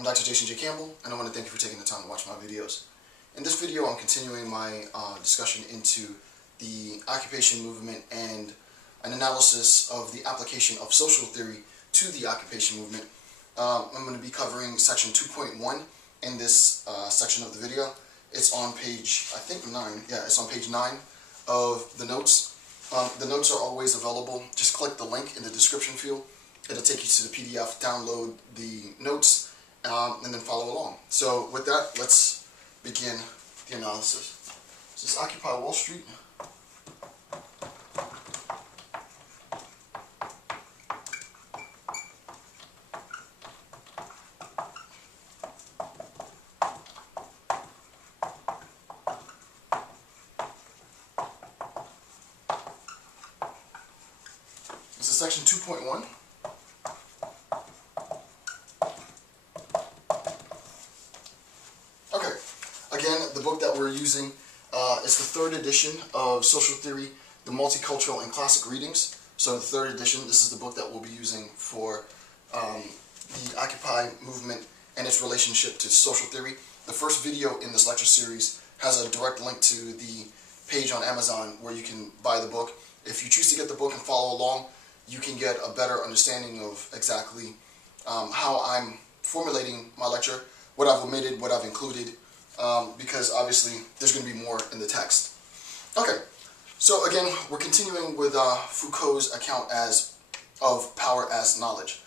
I'm Dr. Jason J. Campbell, and I want to thank you for taking the time to watch my videos. In this video, I'm continuing my discussion into the occupation movement and an analysis of the application of social theory to the occupation movement. I'm going to be covering section 2.1 in this section of the video. It's on page, I think 9. Yeah, it's on page 9 of the notes. The notes are always available. Just click the link in the description field. It'll take you to the PDF, download the notes, and then follow along. So with that, let's begin the analysis. Is this Occupy Wall Street? This is section 2.1. Okay, again, the book that we're using is the 3rd edition of Social Theory, the Multicultural and Classic Readings. So the 3rd edition, this is the book that we'll be using for the Occupy movement and its relationship to social theory. The first video in this lecture series has a direct link to the page on Amazon where you can buy the book. If you choose to get the book and follow along, you can get a better understanding of exactly how I'm formulating my lecture, what I've omitted, what I've included, because obviously there's going to be more in the text. Okay, so again, we're continuing with Foucault's account of power as knowledge.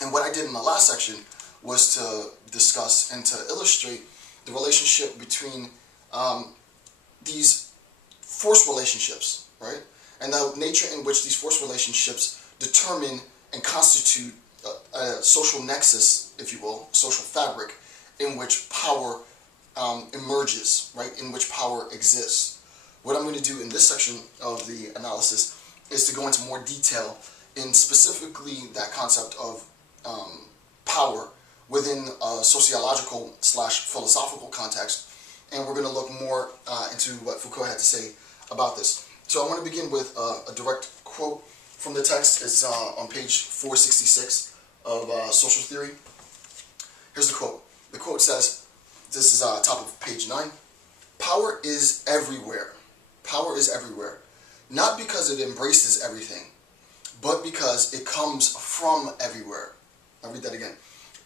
And what I did in the last section was to discuss and to illustrate the relationship between these force relationships, right? And the nature in which these force relationships determine and constitute a social nexus, if you will, social fabric, in which power emerges, right? In which power exists. What I'm going to do in this section of the analysis is to go into more detail in specifically that concept of power within a sociological / philosophical context, and we're going to look more into what Foucault had to say about this. So I want to begin with a direct quote from the text. It's on page 466 of Social Theory. Here's the quote. The quote says, this is top of page 9, "Power is everywhere. Power is everywhere, not because it embraces everything, but because it comes from everywhere." I'll read that again.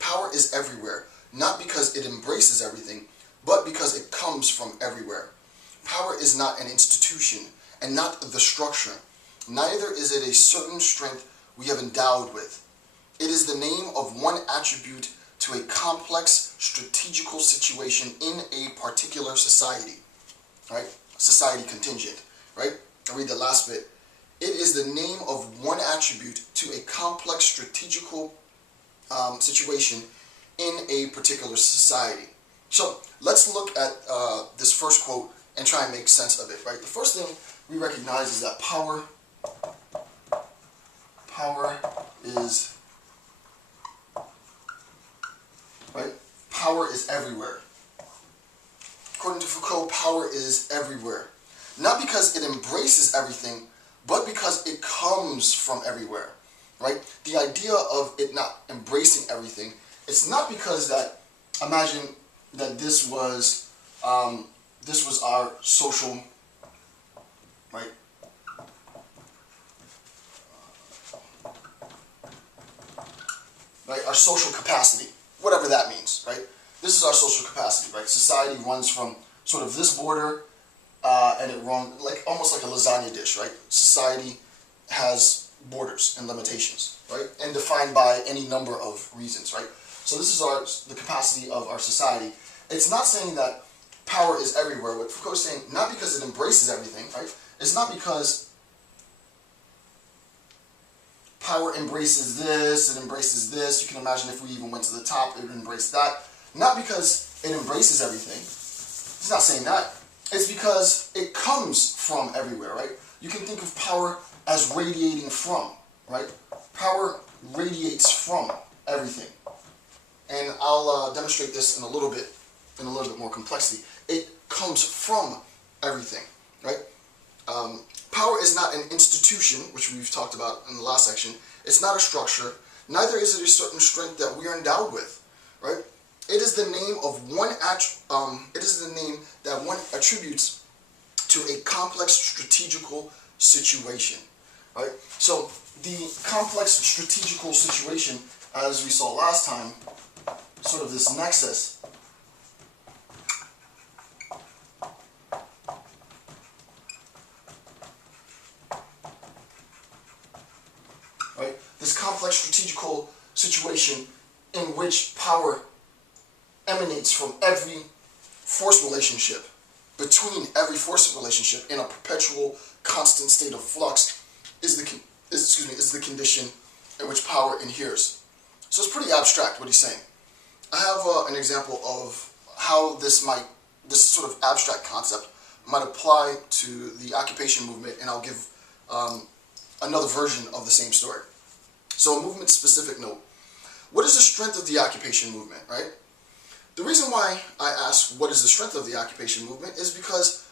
Power is everywhere, not because it embraces everything, but because it comes from everywhere. Power is not an institution, and not the structure. Neither is it a certain strength we have endowed with. It is the name of one attribute to a complex strategical situation in a particular society. Right? Society contingent. Right? I'll read the last bit. It is the name of one attribute to a complex strategical situation in a particular society. So let's look at this first quote and try and make sense of it. Right? The first thing we recognize is that power is, right? Power is everywhere. According to Foucault, power is everywhere. Not because it embraces everything, but because it comes from everywhere, right? The idea of it not embracing everything, it's not because that, imagine that this was our social, right? Right, our social capacity, whatever that means, right? This is our social capacity, right? Society runs from sort of this border, and it runs like almost like a lasagna dish, right? Society has borders and limitations, right? And defined by any number of reasons, right? So this is the capacity of our society. It's not saying that power is everywhere. What Foucault is saying, not because it embraces everything, right? It's not because power embraces this, it embraces this. You can imagine if we even went to the top, it would embrace that. Not because it embraces everything. It's not saying that. It's because it comes from everywhere, right? You can think of power as radiating from, right? Power radiates from everything. And I'll demonstrate this in a little bit more complexity. It comes from everything, right? Power is not an institution, which we've talked about in the last section. It's not a structure. Neither is it a certain strength that we are endowed with. right? It is the name of it is the name that one attributes to a complex strategical situation, right? So the complex strategical situation, as we saw last time, sort of this nexus, right? This complex strategical situation in which power emanates from every force relationship, between every force relationship in a perpetual, constant state of flux, is the condition in which power inheres. So it's pretty abstract what he's saying. I have an example of how this sort of abstract concept might apply to the occupation movement, and I'll give another version of the same story. So a movement-specific note. What is the strength of the occupation movement, right? The reason why I ask what is the strength of the occupation movement is because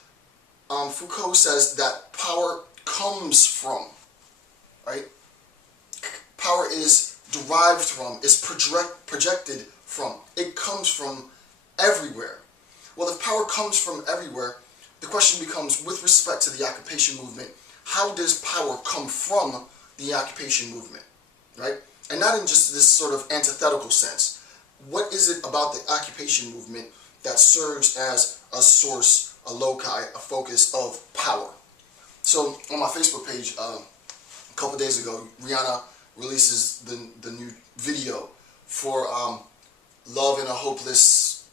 Foucault says that power comes from, right? Power is derived from, is projected from. It comes from everywhere. Well, if power comes from everywhere, the question becomes, with respect to the occupation movement, how does power come from the occupation movement, right? And not in just this sort of antithetical sense. What is it about the occupation movement that serves as a source, a loci, a focus of power? So on my Facebook page, a couple days ago, Rihanna releases the new video for Love in a Hopeless,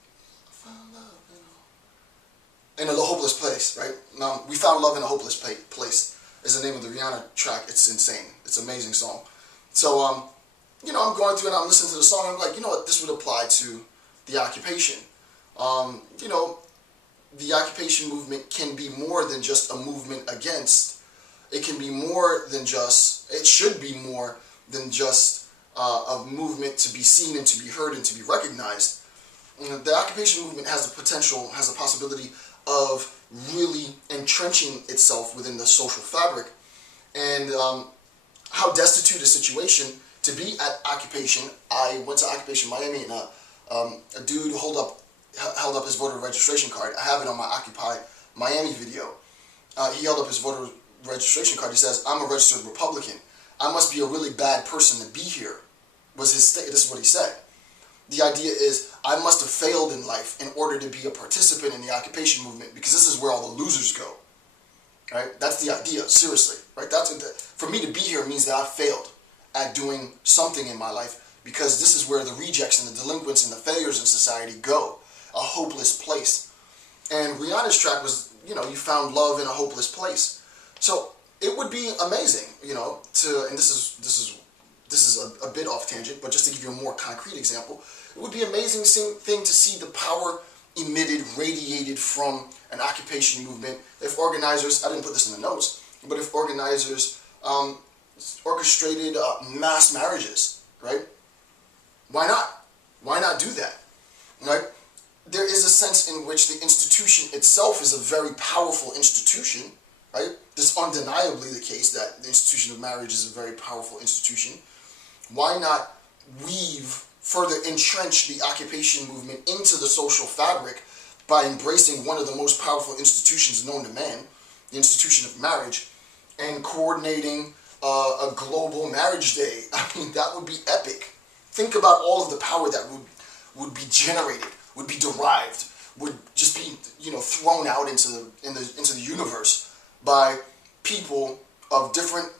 in a hopeless place, right? Now, We Found Love in a Hopeless Place is the name of the Rihanna track. It's insane. It's an amazing song. So, you know, I'm going through and I'm listening to the song and I'm like, you know what, this would apply to the occupation. You know, the occupation movement can be more than just a movement against. It can be more than just, it should be more than just a movement to be seen and to be heard and to be recognized. The occupation movement has the potential, has the possibility of really entrenching itself within the social fabric. And how destitute a situation to be at Occupation. I went to Occupation Miami, and a dude held up his voter registration card. I have it on my Occupy Miami video. He held up his voter registration card. He says, "I'm a registered Republican. I must be a really bad person to be here," was his statement. This is what he said. The idea is, I must have failed in life in order to be a participant in the occupation movement, because this is where all the losers go. Right? That's the idea, seriously. Right? For me to be here means that I failed at doing something in my life, because this is where the rejects and the delinquents and the failures in society go. A hopeless place. And Rihanna's track was, you know, you found love in a hopeless place. So it would be amazing, you know, and this is a bit off tangent, but just to give you a more concrete example, it would be an amazing thing to see the power emitted, radiated from an occupation movement if organizers, I didn't put this in the notes, but if organizers orchestrated mass marriages, right? Why not? Why not do that, right? There is a sense in which the institution itself is a very powerful institution, right? It's undeniably the case that the institution of marriage is a very powerful institution. Why not further entrench the occupation movement into the social fabric by embracing one of the most powerful institutions known to man, the institution of marriage, and coordinating a global marriage day? I mean, that would be epic. Think about all of the power that would be generated, would be derived, would just be, you know, thrown out into the universe by people of different,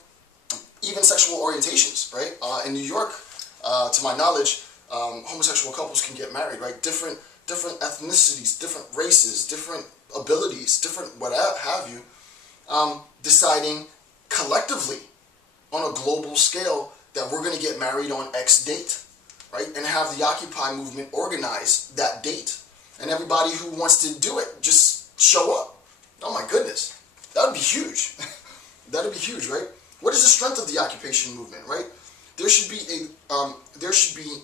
even sexual orientations, right? In New York, to my knowledge, homosexual couples can get married, right? Different ethnicities, different races, different abilities, different what have you, deciding collectively on a global scale that we're going to get married on X date, right? And have the Occupy movement organize that date. And everybody who wants to do it, just show up. Oh my goodness. That would be huge. That would be huge, right? What is the strength of the occupation movement, right? There should be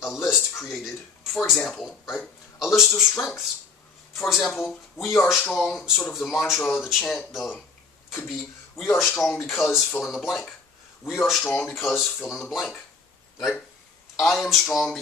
a list created, for example, right? A list of strengths. For example, we are strong, sort of the mantra, the chant, could be, we are strong because fill in the blank. We are strong because fill in the blank, right? I am strong because